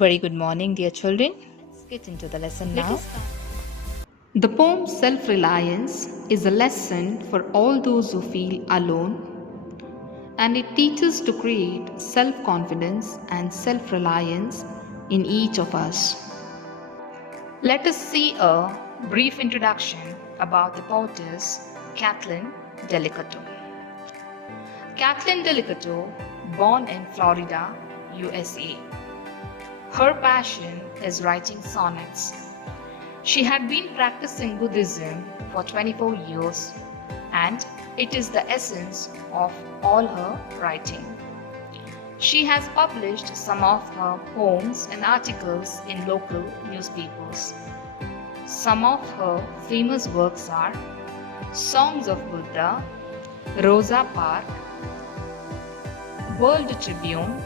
Very good morning, dear children. Let's get into the lesson now. The poem Self Reliance is a lesson for all those who feel alone, and it teaches to create self confidence and self reliance in each of us. Let us see a brief introduction about the poetess Kathleen Delicato. Kathleen Delicato, born in Florida, USA. Her passion is writing sonnets. She had been practicing Buddhism for 24 years, and it is the essence of all her writing. She has published some of her poems and articles in local newspapers. Some of her famous works are Songs of Buddha, Rosa Parks, World Tribune,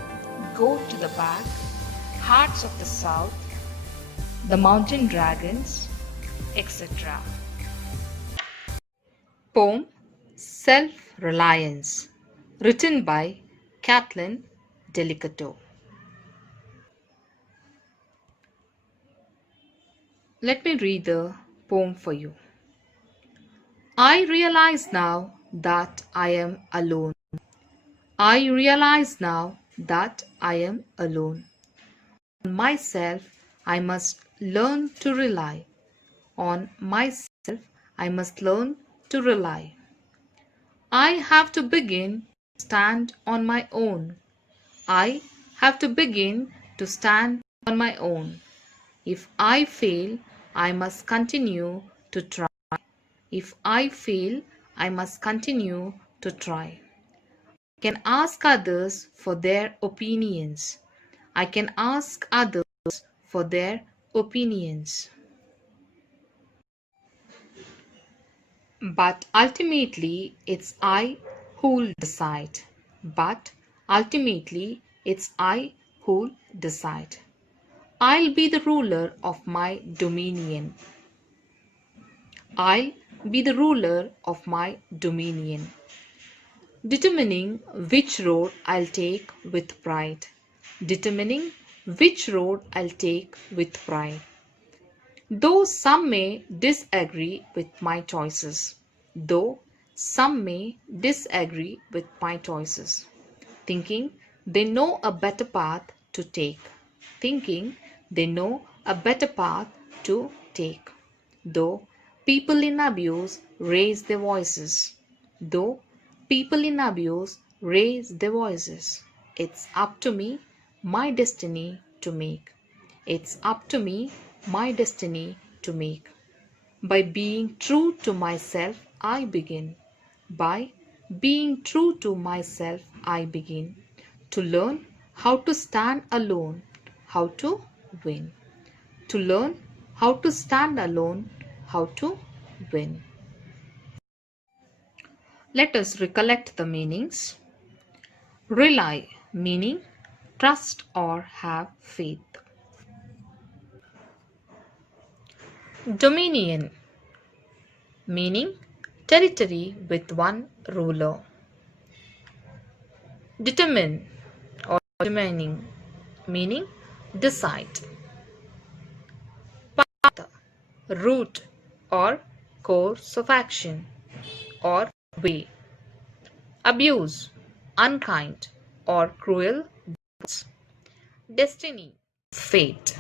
Go to the Back, Hearts of the South, The Mountain Dragons, etc. Poem Self-Reliance, written by Kathleen Delicato. Let me read the poem for you. I realize now that I am alone. I realize now that I am alone. On myself, I must learn to rely. On myself, I must learn to rely. I have to begin to stand on my own. I have to begin to stand on my own. If I fail, I must continue to try. If I fail, I must continue to try. I can ask others for their opinions. I can ask others for their opinions. But ultimately, it's I who'll decide. But ultimately, it's I who'll decide. I'll be the ruler of my dominion. I'll be the ruler of my dominion. Determining which road I'll take with pride. Determining which road I'll take with pride. Though some may disagree with my choices. Though some may disagree with my choices. Thinking they know a better path to take. Thinking they know a better path to take. Though people in abuse raise their voices. Though people in abuse raise their voices. It's up to me, my destiny to make. It's up to me, my destiny to make. By being true to myself, I begin. By being true to myself, I begin to learn how to stand alone, how to win. To learn how to stand alone, how to win. Let us recollect the meanings. Rely, meaning trust or have faith. Dominion, meaning territory with one ruler. Determine or determining, meaning decide. Path, route or course of action or way. Abuse, unkind or cruel words. Destiny, fate.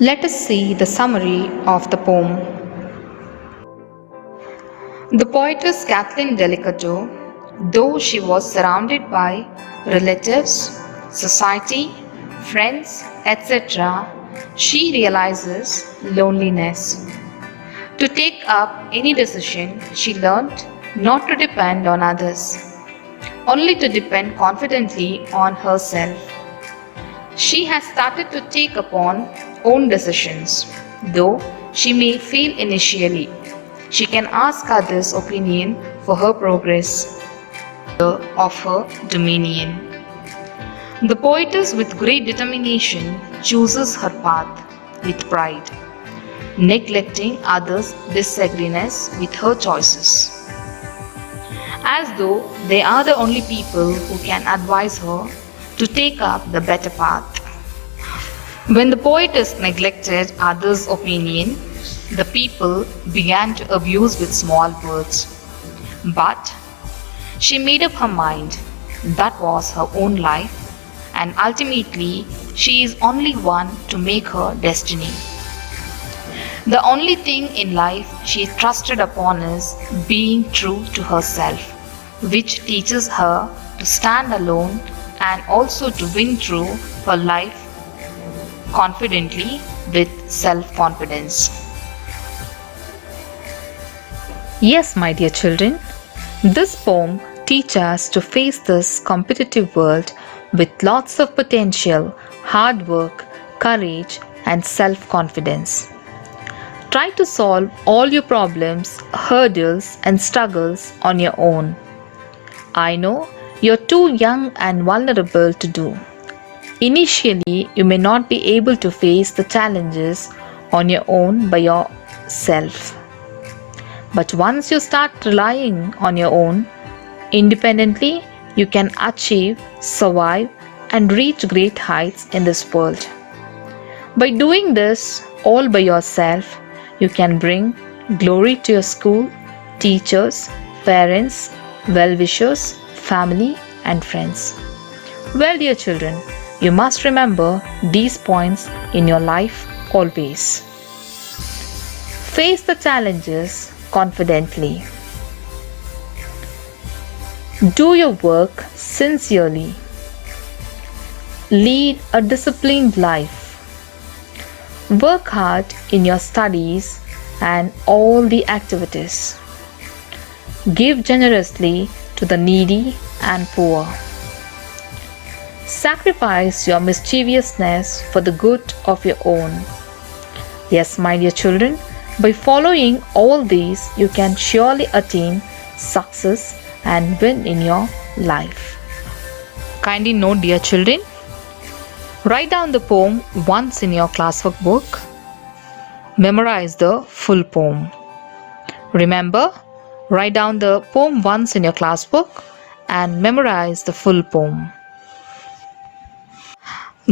Let us see the summary of the poem. The poetess Kathleen Delicato, though she was surrounded by relatives, society, friends, etc., she realizes loneliness. To take up any decision, she learned not to depend on others, only to depend confidently on herself. She has started to take upon own decisions, though she may fail initially. She can ask others' opinion for her progress of her dominion. The poetess with great determination chooses her path with pride, neglecting others' disagreements with her choices, as though they are the only people who can advise her to take up the better path. When the poetess neglected others' opinion, the people began to abuse with small words. But she made up her mind. That was her own life, and ultimately, she is only one to make her destiny. The only thing in life she trusted upon is being true to herself, which teaches her to stand alone and also to win through her life confidently with self confidence. Yes, my dear children, this poem teaches us to face this competitive world with lots of potential, hard work, courage, and self confidence. Try to solve all your problems, hurdles, and struggles on your own. I know you're too young and vulnerable to do. Initially, you may not be able to face the challenges on your own by yourself. But once you start relying on your own independently, you can achieve, survive, and reach great heights in this world. By doing this all by yourself, you can bring glory to your school, teachers, parents, well-wishers, family, and friends. Well, dear children, you must remember these points in your life always. Face the challenges confidently. Do your work sincerely. Lead a disciplined life. Work hard in your studies and all the activities. Give generously to the needy and poor. Sacrifice your mischievousness for the good of your own. Yes, my dear children, by following all these, you can surely attain success and win in your life. Kindly note, dear children, write down the poem once in your classwork book. Memorize the full poem. Remember, write down the poem once in your classwork and memorize the full poem.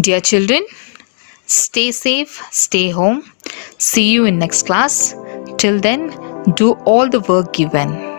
Dear children, stay safe, stay home. See you in next class. Till then, do all the work given.